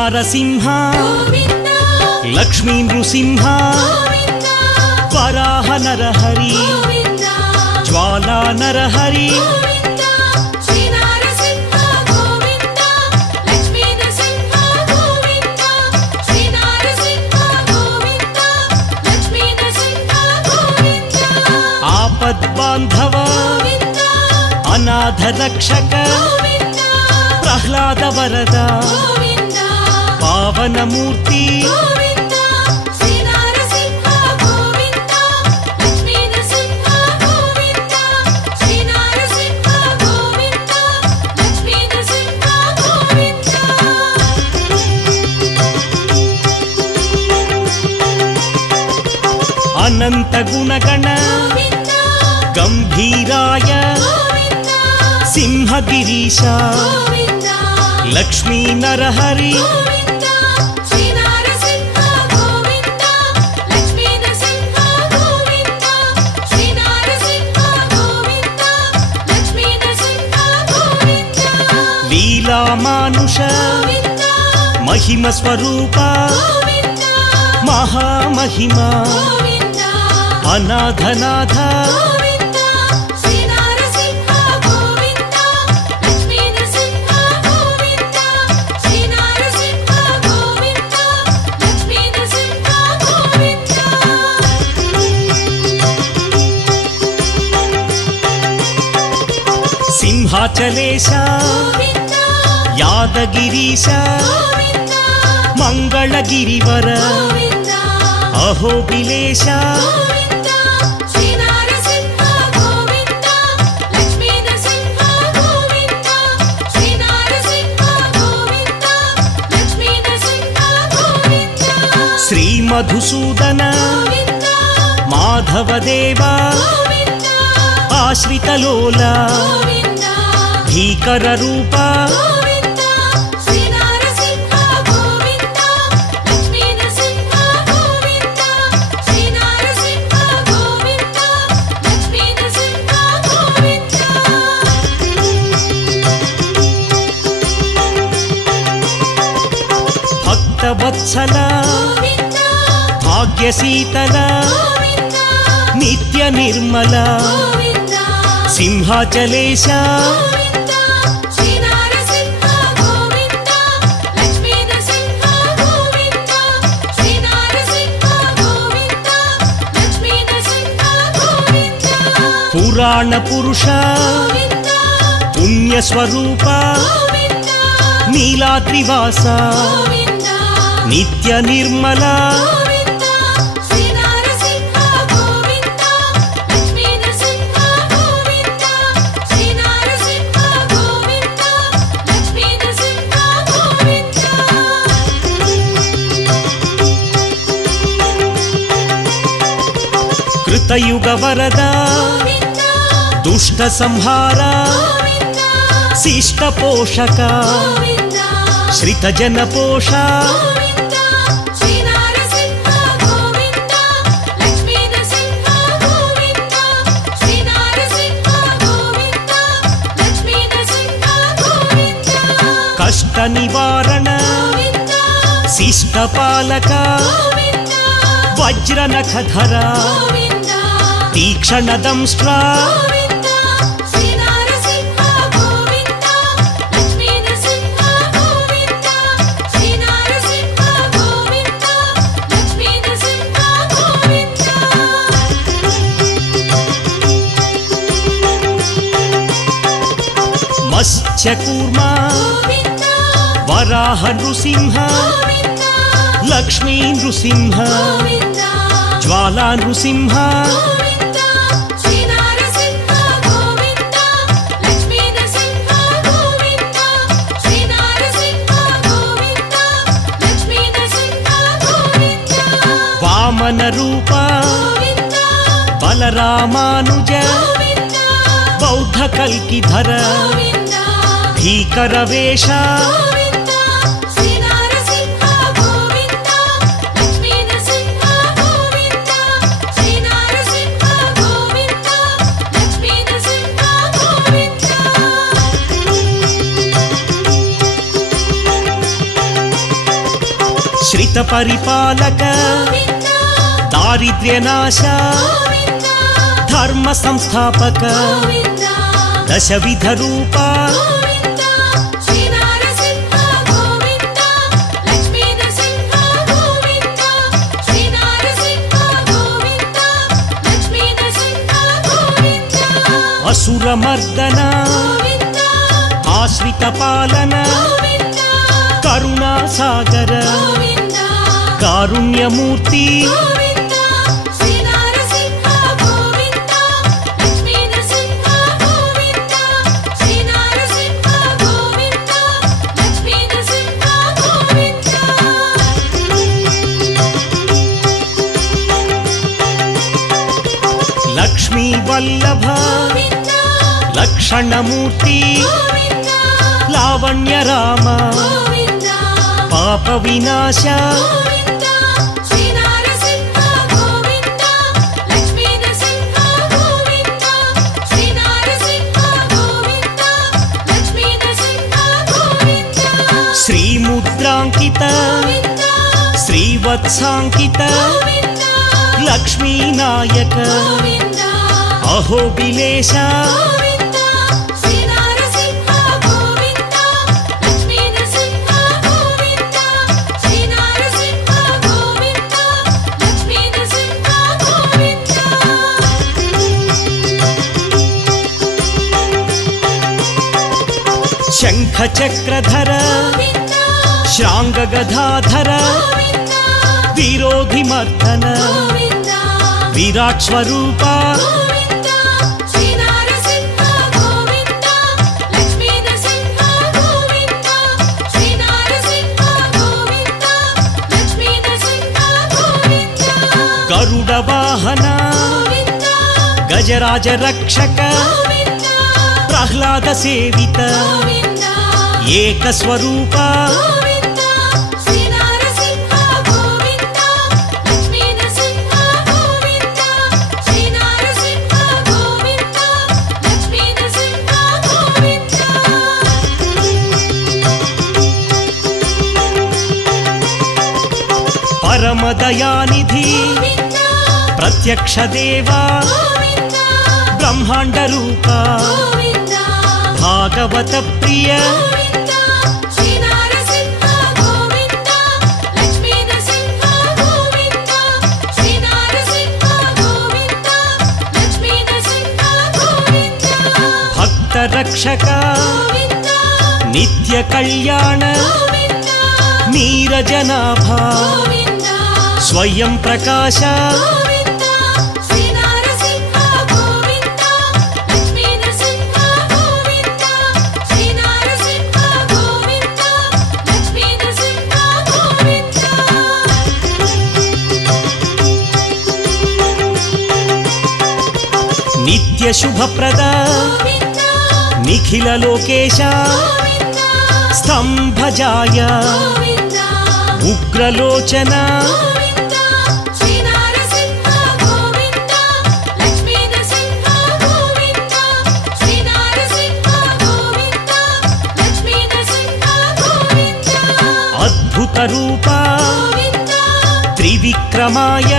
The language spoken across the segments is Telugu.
శ్రీనారసింహ లక్ష్మీ నృసింహ వరాహ నరహరి జ్వాలా నరహరి ఆపద్బాంధవ అనాథ రక్షక ప్రహ్లాద వరద పావనమూర్తి అనంత గుణగణ గంభీరాయ సింహగిరీశ లక్ష్మీ నరహరి లీలామానుష మహిమ స్వరూప మహామహిమ అనాథనాథ సింహాచలేశ యాదగిరీశ మంగళగిరివర అహోబిలేశ శ్రీ మధుసూదన మాధవదేవ ఆశ్రితలోల భీకర రూప భక్తవత్సల భాగ్యశీతల నిత్య నిర్మల సింహాచలేశ పురాణ పురుష పుణ్యస్వరూప నీలాద్రివాస నిత్య నిర్మల కృతయుగ వరద దుష్ట సంహార శిష్ట పోషక శ్రిత జన పోష కష్ట నివారణ శిష్ట పాలక వజ్ర నఖధర తీక్షణ దంష్ట్ర మత్స్యకూర్మ వరాహ నృసింహ లక్ష్మీ నృసింహ జ్వాలా నృసింహ వామన రూప బలరామానుజ బౌద్ధ కల్కిధర భీకర వేష పరిపాలక దారిద్ర్యనాశ ధర్మ సంస్థాపక దశవిధ రూప అసురమర్దన ఆశ్రిత పాలన కరుణా సాగర కారుణ్యమూర్తి లక్ష్మీ వల్లభ లక్షణమూర్తి లావణ్య రామ పాప వినాశ శ్రీముద్రాంకిత శ్రీవత్సాంకిత లక్ష్మీనాయక అహోబిలేశ శంఖ చక్రధర శ్రాంగ గదాధర విరోధి మర్దన విరాట్ స్వరూప గరుడ వాహన గజరాజ రక్షక ప్రహ్లాద సేవిత ఏక స్వరూప పరమదయానిధి ప్రత్యక్ష దేవా బ్రహ్మాండ రూప భాగవత ప్రియ భక్త రక్షక నిత్య కళ్యాణ నీరజనాభ స్వయం ప్రకాశ నిత్య శుభప్రద నిఖిల లోకేశ స్తంభజాయ ఉగ్రలోచన అద్భుత రూప త్రివిక్రమాయ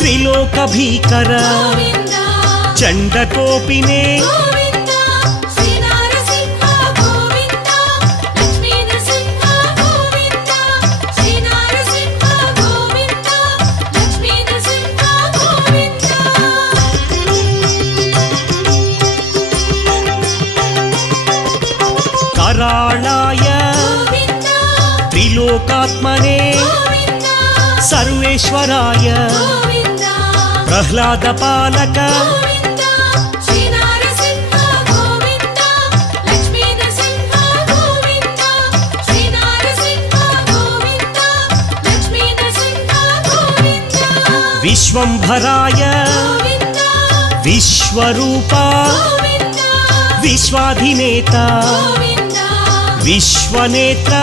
త్రిలోక భీకర చండకోపినే कराळाय त्रिलोकात्मने सर्वेश्वराय प्रह्लाद पालक विश्वंभराय विश्वरूपा विश्वाधिनेता विश्वनेत्र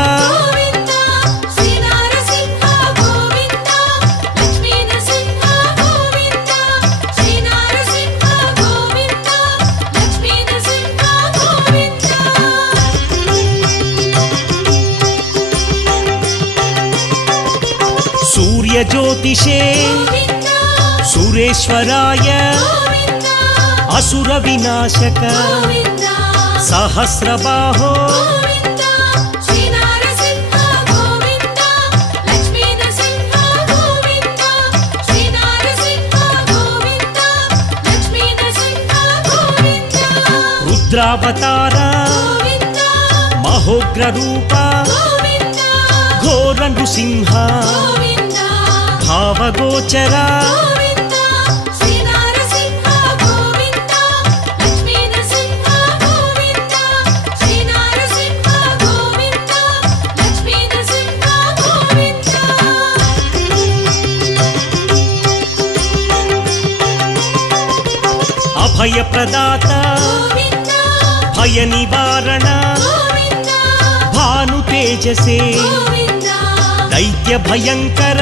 सूर्यज्योतिषे सुरेश्वराय असुरविनाशक सहस्रबाहो रुद्रावतार महोग्र रूप घोर नृसिंह भावगोचर अभय प्रदाता भय निवारण भानु तेजसे दैत्य भयंकर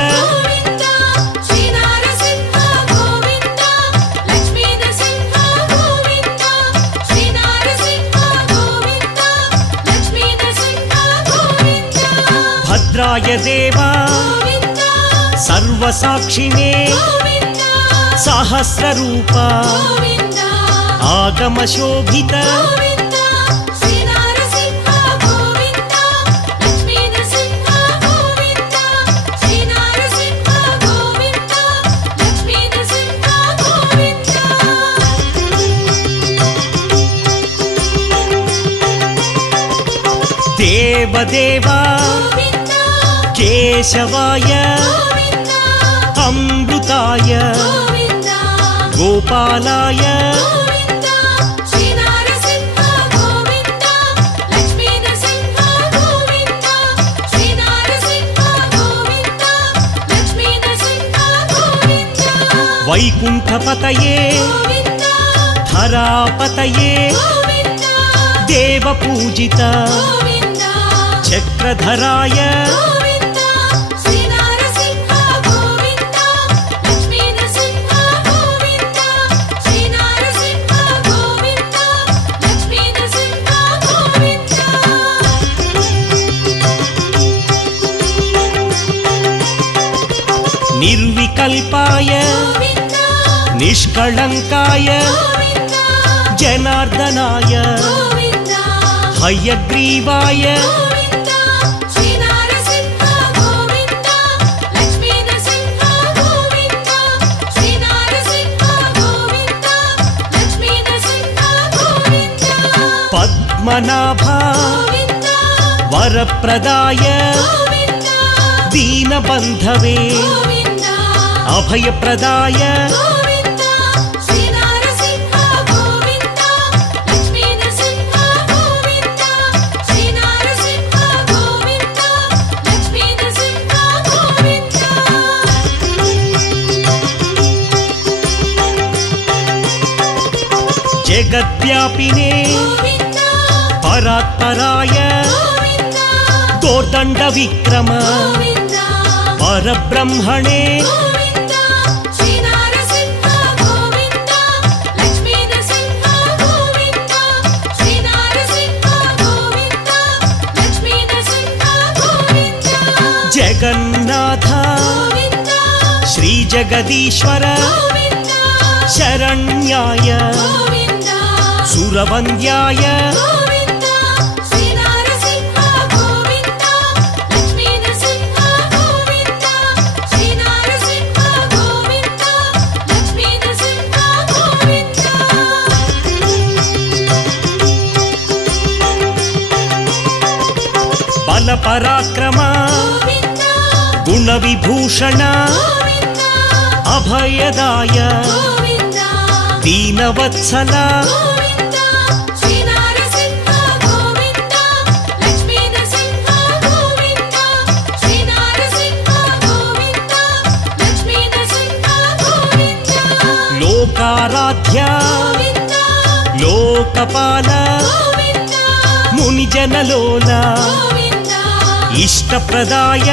भद्राय देवा सर्वसाक्षिणे सहस्र रूपा आगम शोभित देवदेवा केशवाय अमृताय गोपालाय वैकुंठपतये धरापतये देवपूजित चक्रधराय निर्विकल्पाय निष्कलंकाय जनार्दनाय हयग्रीवाय पद्मनाभ वरप्रदाय दीनबन्धवे अभयप्रदाय जगद्व्यापिने परात्पराय दोर्दण्ड विक्रम परब्रह्मणे जगन्नाथ श्री जगदीश्वर शरण्याय सुरवन्द्याय बल पराक्रम गुण विभूषण अभयदाय दीनवत्सल लोकाराध्य लोकपाल मुनिजनलोल इष्टप्रदाय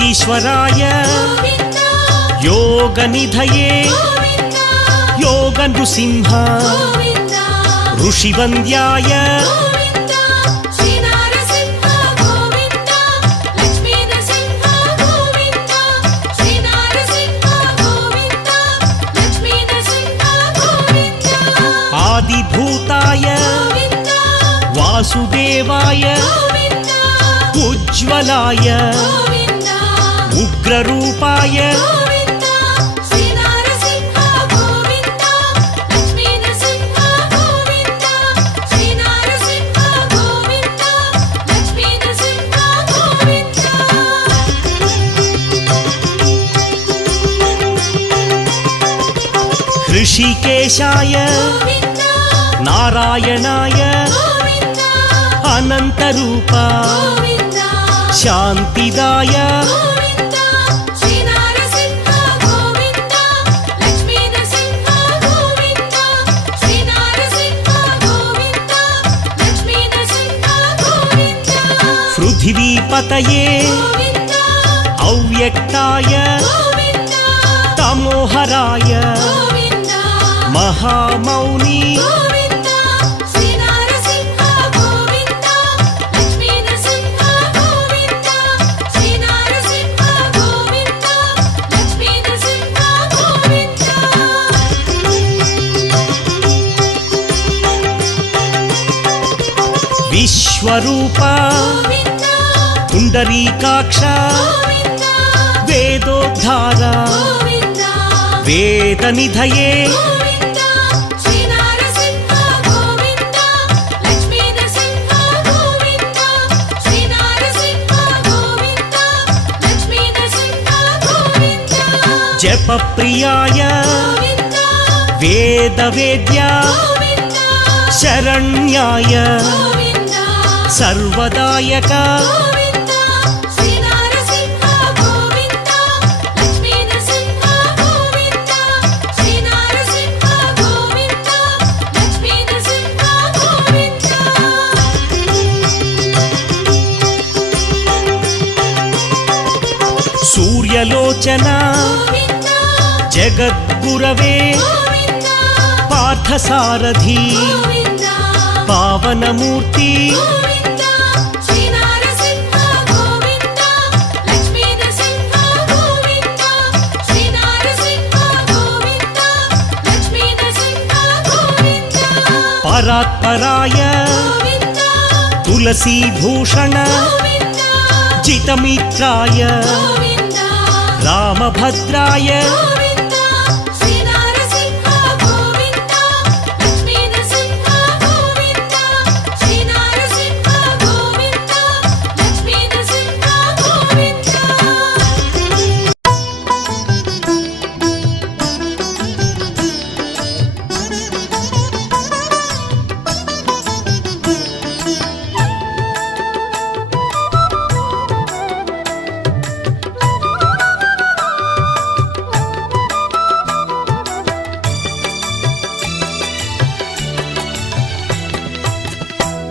योगीश्वराय योगनिधये योगनृसिंह ऋषिवन्द्याय आदिभूताय वासुदेवाय उज्ज्वलाय उग्ररूपाय ऋषिकेशाय नारायणाय अनन्तरूप शान्तिदाय पृथिवीपतये अव्यक्ताय तमोहराय महामौनी विश्वरूप पुंडरीकाक्ष वेदोद्धार वेदनिधये जपप्रियाय वेदवेद्या शरण्याय सर्वदायक सूर्यलोचन जगद्गुरवे पार्थसारथी पावनमूर्ति परात्पराय तुलसीभूषण जितमित्राय रामभद्राय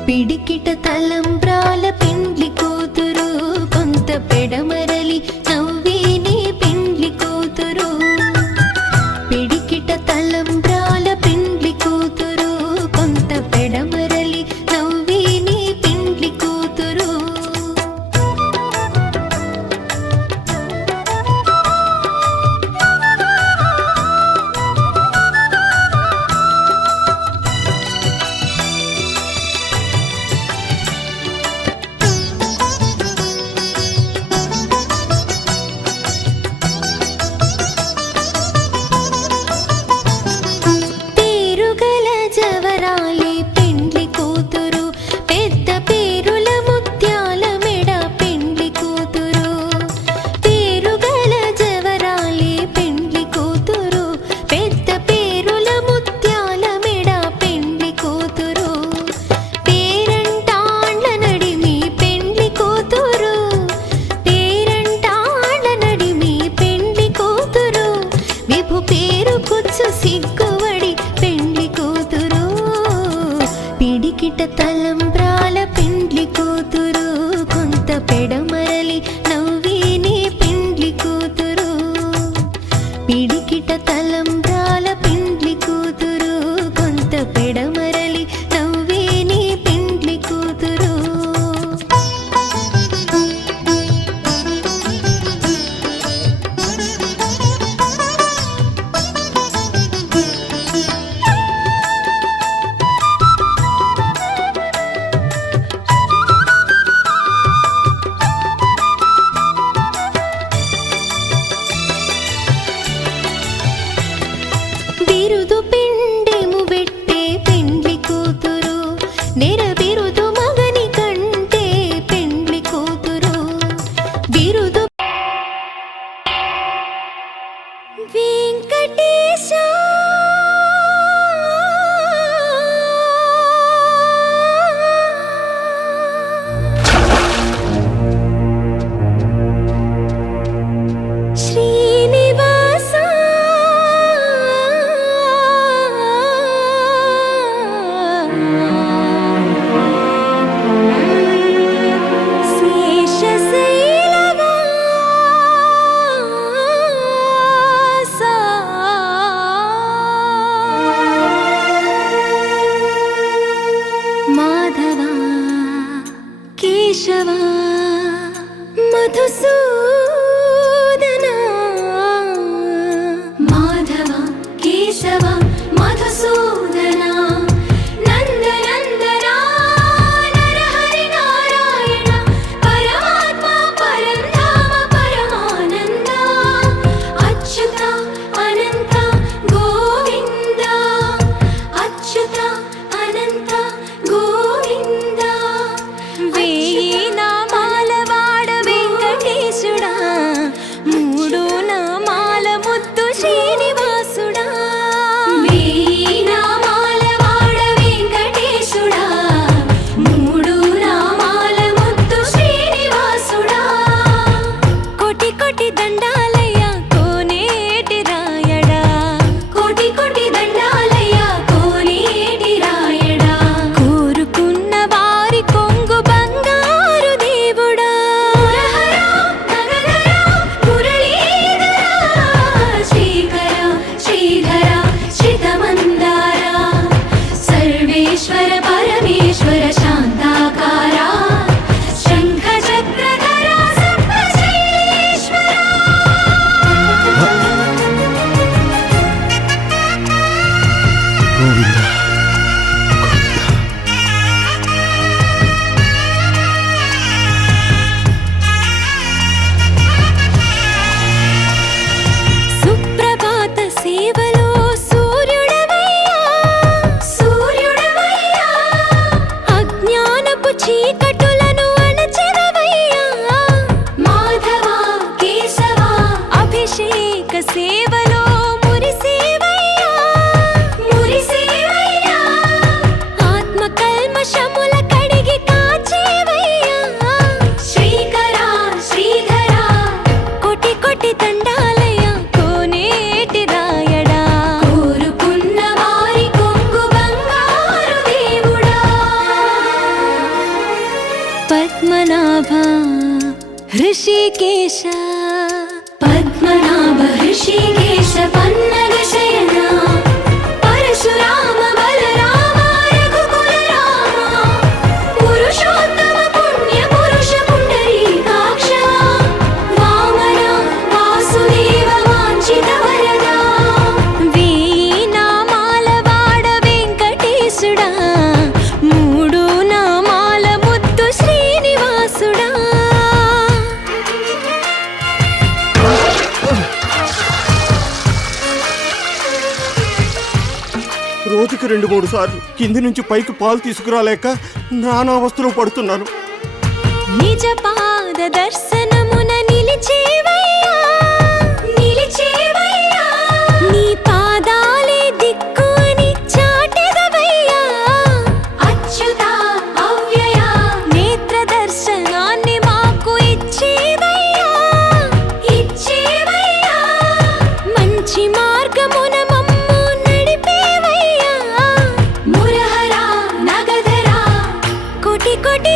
పిడికిట తలంబ్రాల పెండ్లి కూతురు కొంత పెడమరలి నవ్విని పెండ్లి కూతురు పిడికిట తలంబ్రాల పెండ్లి కూతురు కొంత పెడమరలి నవ్విని పెండ్లి కూతురు మధుసూదనా మాధవ కేశవ మధుసూదనా నందనందనా నరహరి నారాయణ పరమాత్మ పరంధామ పరమానంద అచ్యుత అనంత గోవింద అచ్యుత అనంత గోవింద వేయి నామాల వాడ వెంకటేశుడా మూడు నామాల ముద్దు శ్రీనివాసుడా వేయి నామాల వాడ వెంకటేశుడా మూడు నామాల ముద్దు శ్రీనివాసుడా కోటి కోటి దండాలయ్య కోనేటి రాయడా కోటి కోటి దండాలయ్య కోనేటి రాయడా కోరుకున్న వారి కొంగు బంగారు దేవుడా మురళీధర శ్రీకర శ్రీధర శ్రితమందార సర్వేశ్వర పరమేశ్వర శాంతాకార శంఖ చక్రధర సప్తశైలేశ్వర గోవింద సుప్రభాత సేవలో సూర్యుడవయ్యా సూర్యుడవయ్యా అజ్ఞానపు చీకటులను అణచెదవయ్యా మాధవ కేశవ అభిషేక సేవలో మురిసేవయ్యా మురిసేవయ్యా ఆత్మ కల్మషముల కడిగి కాచేవయ్యా శ్రీకర శ్రీధర కోటి కోటి దండాలయ కోనేటి రాయడా కోరుకున్న వారి కొంగు బంగారు దేవుడా పద్మనాభ హృషికేశ పద్మనాభ హృషికేశ పన్నగ శయన పరశురామ బలరామ రఘుకుల రామ పురుషోత్తమ పుణ్య పురుష పుండరీకాక్ష వామన వాసుదేవ వాంఛిత వరదా వేయి నామాల వాడ వెంకటేశుడా మూడు నామాల ముద్దు శ్రీనివాసుడా రోజుకి 2-3 సార్లు కింది నుంచి పైకి పాలు తీసుకురాలేక నానావస్థలో పడుతున్నాను. నిజ పాద దర్శనమున నిలిచేవయ్యా నిలిచేవయ్యా నీ పాదాలే దిక్కు అని చాటెదవయ్యా అచ్యుత అవ్యయ నేత్ర దర్శనాన్ని మాకు ఇచ్చేవయ్యా ఇచ్చేవయ్యా మంచి మార్గమున మమ్ము నడిపేవయ్యా మురహర నగధర కోటి కోటి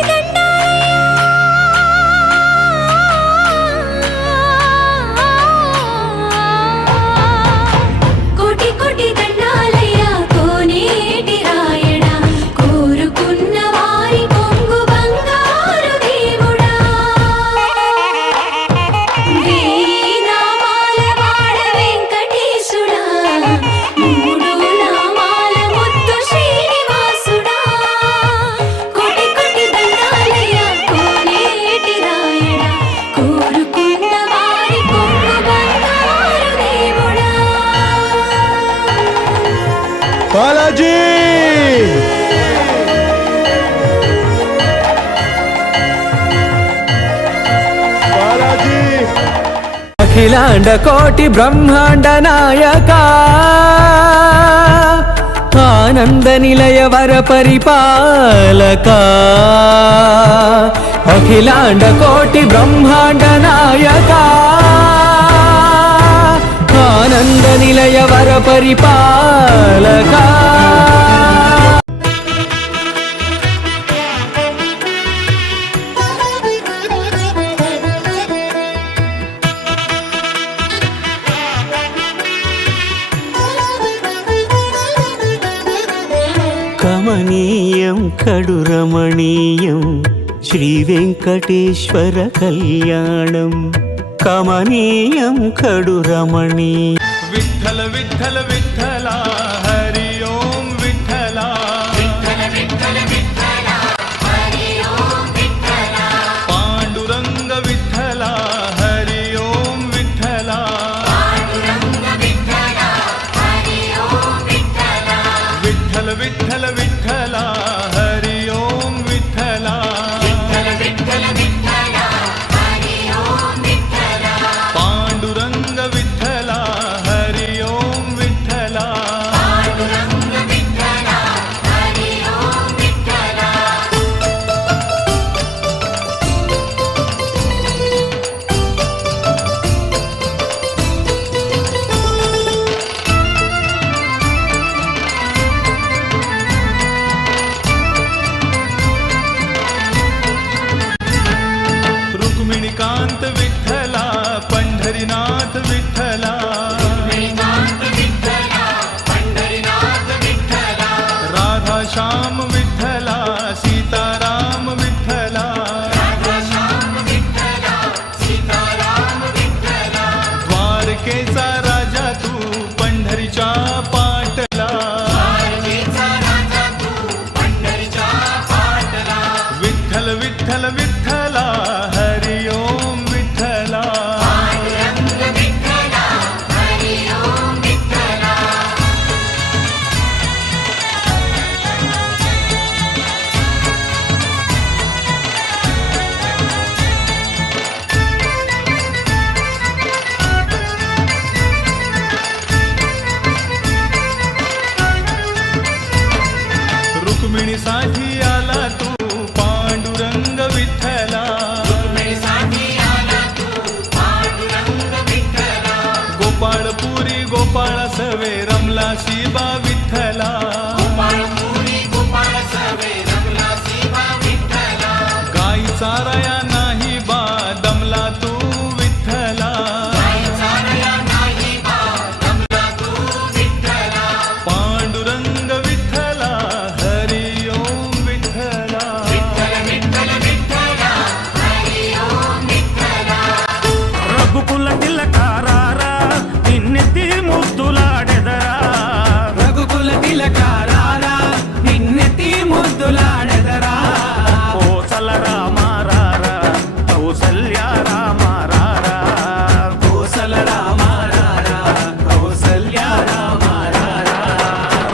కోటి కోటి దండాలయ్య కోనేటి రాయడా కోరుకున్న వారి కొంగు బంగారు దేవుడా వేయి నామాల వాడ వెంకటేశుడా మూడు నామాల ముద్దు శ్రీనివాసుడా కోటి కోటి దండాలయ్య కోనేటి రాయడా కోరుకున్న వారి కొంగు బంగారు దేవుడా బాలాజీ బాలాజీ అఖిలాండ కోటి బ్రహ్మాండ నాయక ఆనంద నిలయ వర పరిపాలక అఖిలాండ కోటి బ్రహ్మాండ నాయక ఆనంద నిలయ వర పరిపాలక కమనీయం కడు రమణీయం శ్రీ వెంకటేశ్వర కళ్యాణం కమనీయం కడు రమణీయం. విఠల విఠల విఠల హరి ఓం విఠల పాండురంగ విఠల హరి ఓం విఠల విఠల విఠల విఠల హరి ఓం విఠల పాండురంగ విఠల హరి ఓం విఠల रुक्मिणीकांत विठ्ठला पंढरीनाथ विठ्ठला राधा श्याम विठ्ठला सीताराम विठ्ठला द्वारकेचा राजा तू पंढरीच्या पाटला विठ्ठल विठ्ठल विठ्ठला हरि ओम विठ्ठला रुक्मिणीसाठी आला तू पांडुरंग विठ्ठला गोपाळपुरी गोपाळ सवे रमला शिबा विठ्ठला गाई चाराया नाही बा दमला तू विठ्ठला पांडुरंग विठ्ठला हरि ओम विठ्ठला రఘుకుల తిలకారారా నిన్నెత్తి ముద్దులాడెదరా. రఘుకుల తిలకారారా నిన్నెత్తి ముద్దులాడెదరా. కోసల రామారారా కౌసల్య రామారారా. కోసల రామారారా కౌసల్య రామారారా.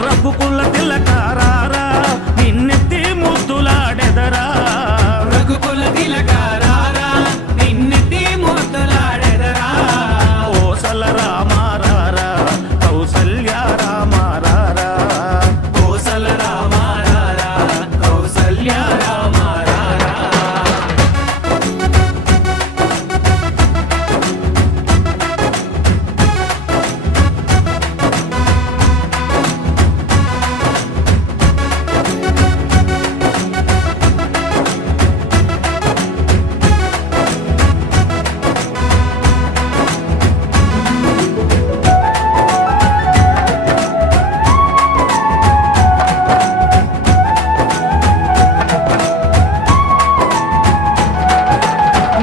రఘుకుల తిలకారారా నిన్నెత్తి ముద్దులాడెదరా. రఘుకుల తిలకారారా నిన్నెత్తి ముద్దులాడెదరా. కోసల రామారారా కౌసల్య రామారారా. కోసల రామారారా కౌసల్య రామారారా.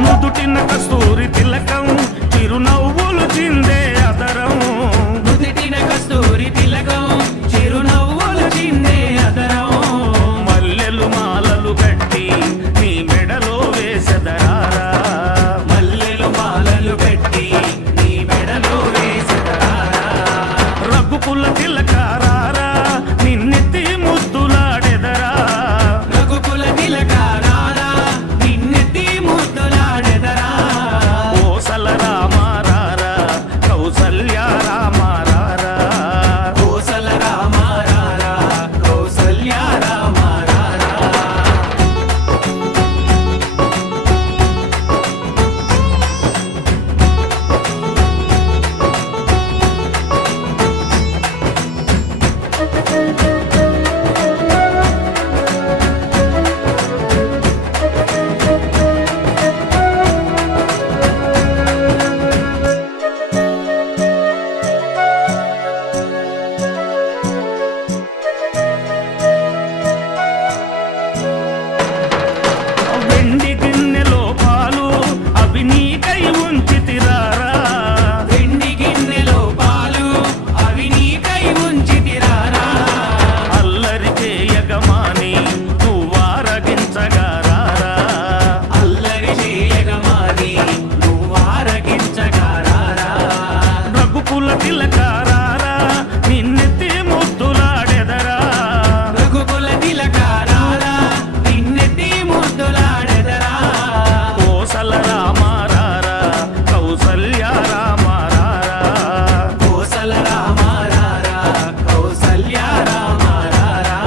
నుదుటిన కస్తూరి తిలకం చిరునవ్వులు చిందే అదరం. నుదిటిన కస్తూరి తిలకం చిరునవ్వులు చిందే అదరం. మల్లెలు మాలలు గట్టి నీ మెడలో వేసెదరారా. మల్లెలు మాలలు పెట్టి నీ మెడలో వేసెదరారా. రఘుకుల తిలకారారా నిన్నెత్తి ముద్దులాడెదరా. రఘుకుల తిలకారారా నిన్నెత్తి ముద్దులాడెదరా. కోసల రామారారా కౌసల్య తిలకారారా నిన్నెత్తి ముద్దులాడెదరా రఘుకుల తిలకారారా నిన్నెత్తి ముద్దులాడెదరా కోసల రామారారా కౌసల్య రామారారా కోసల రామారారా కౌసల్య రామారారా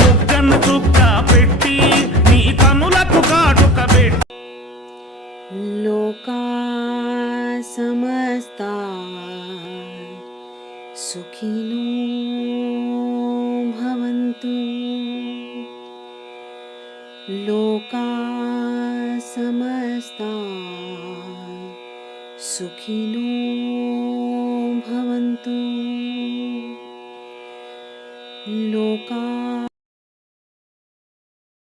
బుగ్గన చుక్క పెట్టి నీ కనులకు కాటుక పెట్టి लोका समस्ता सुखिनो भवन्तु लोका समस्ता सुखिनो भवन्तु लोका